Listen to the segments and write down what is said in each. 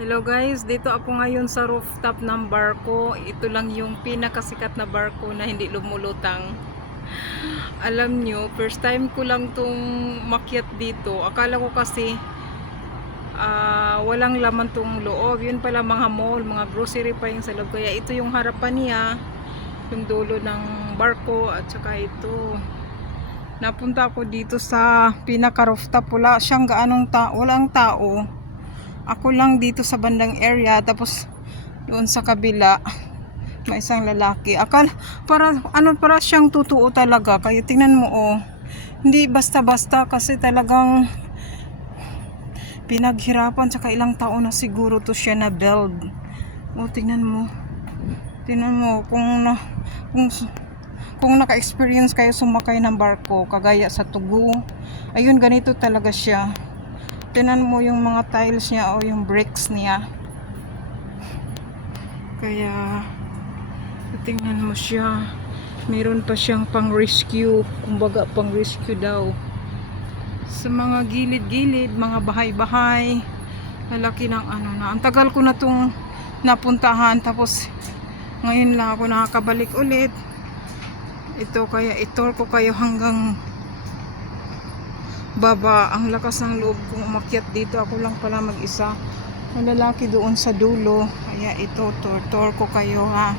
Hello guys, dito ako ngayon sa rooftop ng barko. Ito lang yung pinakasikat na barko na hindi lumulutang. Alam nyo, first time ko lang tong makyat dito. Akala ko kasi walang laman tong loob. Yun pala mga mall, mga grocery pa yung sa loob. Kaya ito yung harapan niya, yung dulo ng barko at saka ito. Napunta ako dito sa pinaka rooftop. Wala siyang gaanong walang tao. Ako lang dito sa bandang area, tapos doon sa kabila may isang lalaki. Para siyang totoo talaga. Kaya tingnan mo, oh. Hindi basta-basta kasi talagang pinaghirapan, saka ilang taon na siguro to siya na build. Oh, tingnan mo. Tingnan mo kung naka-experience kayo sumakay ng barko kagaya sa Tugu. Ayun, ganito talaga siya. Tingnan mo yung mga tiles niya o yung bricks niya. Kaya tingnan mo siya. Meron pa siyang pang-rescue. Kumbaga pang-rescue daw. Sa mga gilid-gilid, mga bahay-bahay. Lalaki ng ano na. Ang tagal ko na itong napuntahan. Tapos ngayon lang ako nakakabalik ulit. Ito, kaya itour ko kayo hanggang baba. Ang lakas ng loob kong umakyat dito. Ako lang pala mag-isa. Ang lalaki doon sa dulo. Kaya ito, tour ko kayo, ha.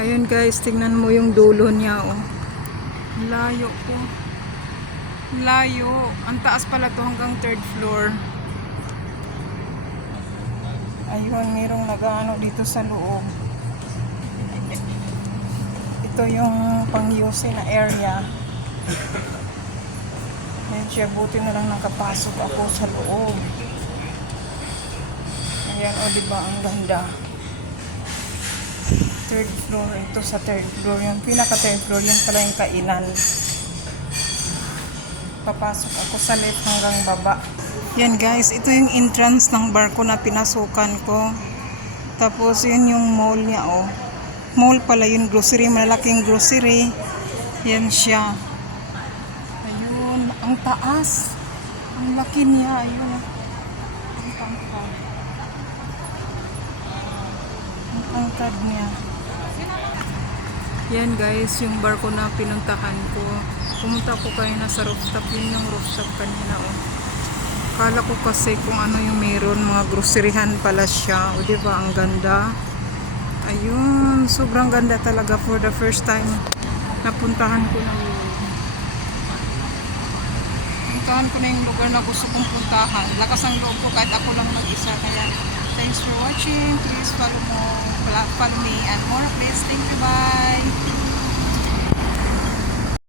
Ayun guys, tingnan mo yung dulo niya, oh. Layo po. Layo. Ang taas pala to hanggang 3rd floor. Ayun, mayroong nag-ano dito sa loob. Ito yung pang-UC na area. Ayan siya, buti na lang nakapasok ako sa loob. Ayan, o, diba, ang ganda. 3rd floor, ito sa 3rd floor. Yung pinaka 3rd floor, yun pala yung kainan. Papasok ako sa lift hanggang baba. Yan guys, ito yung entrance ng barko na pinasukan ko. Tapos yun yung mall niya, oh. Mall pala yun, grocery, malaking grocery. Yan siya. Ayun, ang taas. Ang laki niya, ayun. Ang tangkad. Ang tangkad niya. Yan guys, yung barko na pinuntahan ko. Pumunta ko kayo na sa rooftop. Yun yung rooftop kanina, oh. Kala ko kasi kung ano yung meron, mga groceryhan pala siya. O diba, ang ganda. Ayun, sobrang ganda talaga for the first time. Napuntahan ko na yung lugar na gusto kong puntahan. Lakas ang loob ko kahit ako lang mag-isa. Kaya, thanks for watching. Please follow me and more please. Thank you, bye.